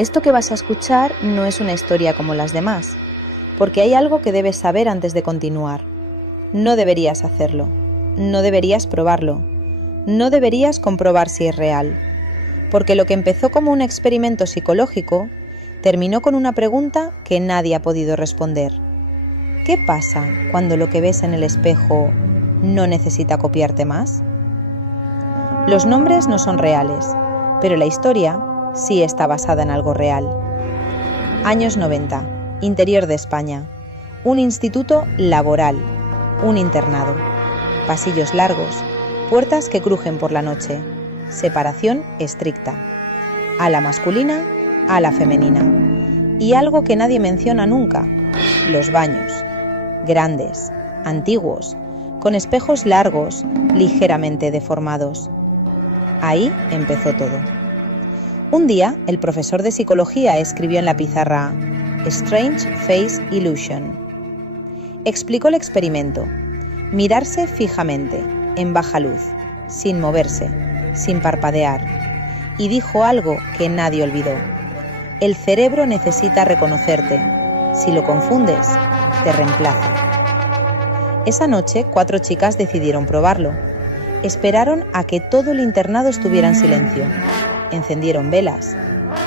Esto que vas a escuchar no es una historia como las demás, porque hay algo que debes saber antes de continuar. No deberías hacerlo, no deberías probarlo, no deberías comprobar si es real, porque lo que empezó como un experimento psicológico terminó con una pregunta que nadie ha podido responder. ¿Qué pasa cuando lo que ves en el espejo no necesita copiarte más? Los nombres no son reales, pero la historia sí está basada en algo real. Años 90, interior de España, un instituto laboral, un internado, pasillos largos, puertas que crujen por la noche, separación estricta, ala masculina, ala femenina, y algo que nadie menciona nunca, los baños, grandes, antiguos, con espejos largos, ligeramente deformados. Ahí empezó todo. Un día, el profesor de psicología escribió en la pizarra Strange Face Illusion. Explicó el experimento: mirarse fijamente, en baja luz, sin moverse, sin parpadear, y dijo algo que nadie olvidó: el cerebro necesita reconocerte. Si lo confundes, te reemplaza. Esa noche, 4 chicas decidieron probarlo. Esperaron a que todo el internado estuviera en silencio. Encendieron velas,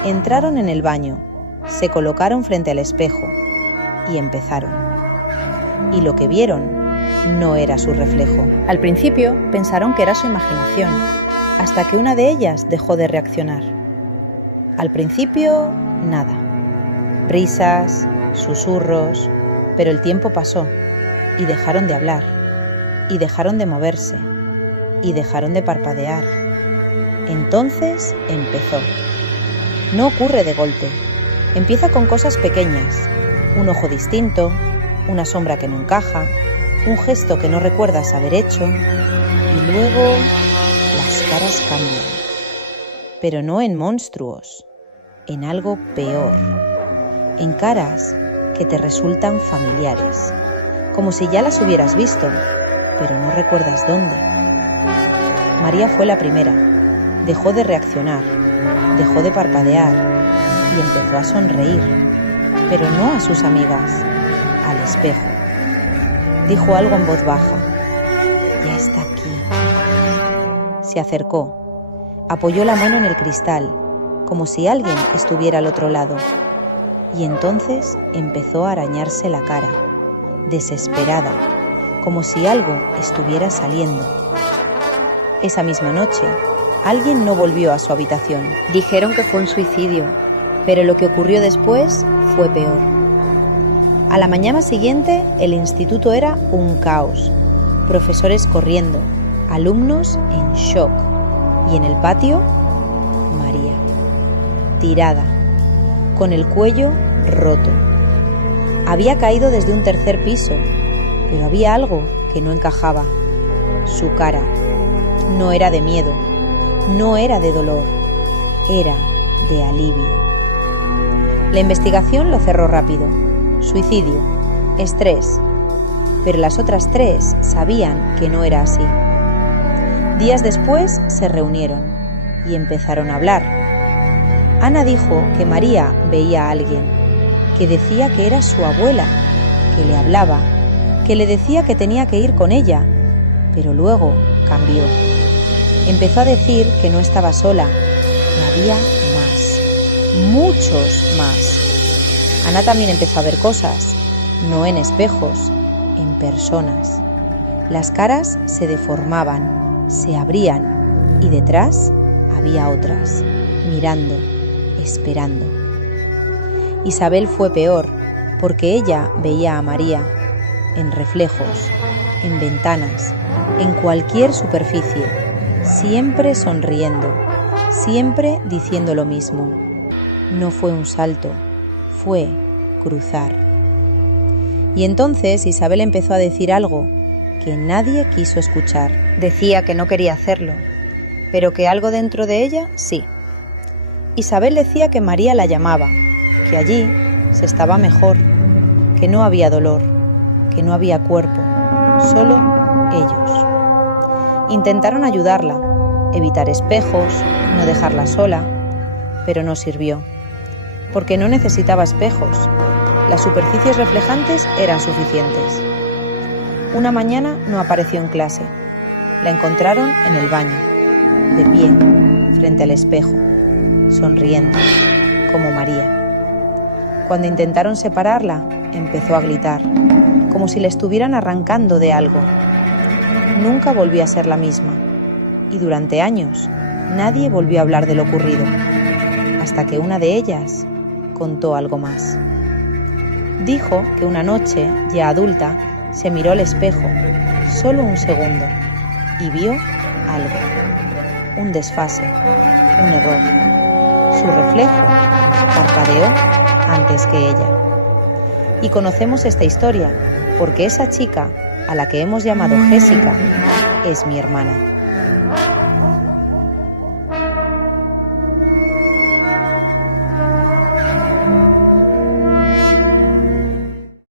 entraron en el baño, se colocaron frente al espejo y empezaron. Y lo que vieron no era su reflejo. Al principio pensaron que era su imaginación, hasta que una de ellas dejó de reaccionar. Al principio, nada. Risas, susurros, pero el tiempo pasó y dejaron de hablar, y dejaron de moverse, y dejaron de parpadear. Entonces empezó. No ocurre de golpe. Empieza con cosas pequeñas: un ojo distinto, una sombra que no encaja, un gesto que no recuerdas haber hecho, y luego las caras cambian. Pero no en monstruos, en algo peor, en caras que te resultan familiares, como si ya las hubieras visto, pero no recuerdas dónde. María fue la primera. Dejó de reaccionar, dejó de parpadear y empezó a sonreír, pero no a sus amigas, al espejo. Dijo algo en voz baja: ya está aquí. Se acercó, apoyó la mano en el cristal, como si alguien estuviera al otro lado, y entonces empezó a arañarse la cara, desesperada, como si algo estuviera saliendo. Esa misma noche, alguien no volvió a su habitación. Dijeron que fue un suicidio, pero lo que ocurrió después fue peor. A la mañana siguiente, el instituto era un caos. Profesores corriendo, alumnos en shock. Y en el patio, María, tirada, con el cuello roto. Había caído desde un 3er piso, pero había algo que no encajaba. Su cara no era de miedo, no era de dolor, era de alivio. La investigación lo cerró rápido: suicidio, estrés. Pero las otras 3 sabían que no era así. Días después se reunieron y empezaron a hablar. Ana dijo que María veía a alguien, que decía que era su abuela, que le hablaba, que le decía que tenía que ir con ella, pero luego cambió. Empezó a decir que no estaba sola, que había más, muchos más. Ana también empezó a ver cosas, no en espejos, en personas. Las caras se deformaban, se abrían, y detrás había otras, mirando, esperando. Isabel fue peor, porque ella veía a María en reflejos, en ventanas, en cualquier superficie, siempre sonriendo, siempre diciendo lo mismo. No fue un salto, fue cruzar. Y entonces Isabel empezó a decir algo que nadie quiso escuchar. Decía que no quería hacerlo, pero que algo dentro de ella sí. Isabel decía que María la llamaba, que allí se estaba mejor, que no había dolor, que no había cuerpo, solo ellos. Intentaron ayudarla, evitar espejos, no dejarla sola, pero no sirvió. porque no necesitaba espejos. Las superficies reflejantes eran suficientes. Una mañana no apareció en clase. La encontraron en el baño, de pie, frente al espejo, sonriendo, como María. Cuando intentaron separarla, empezó a gritar, como si le estuvieran arrancando de algo. Nunca volvió a ser la misma, y durante años nadie volvió a hablar de lo ocurrido, hasta que una de ellas contó algo más. Dijo que una noche, ya adulta, se miró al espejo, solo un segundo, y vio algo, un desfase, un error. Su reflejo parpadeó antes que ella. Y conocemos esta historia porque esa chica, a la que hemos llamado Jessica, es mi hermana.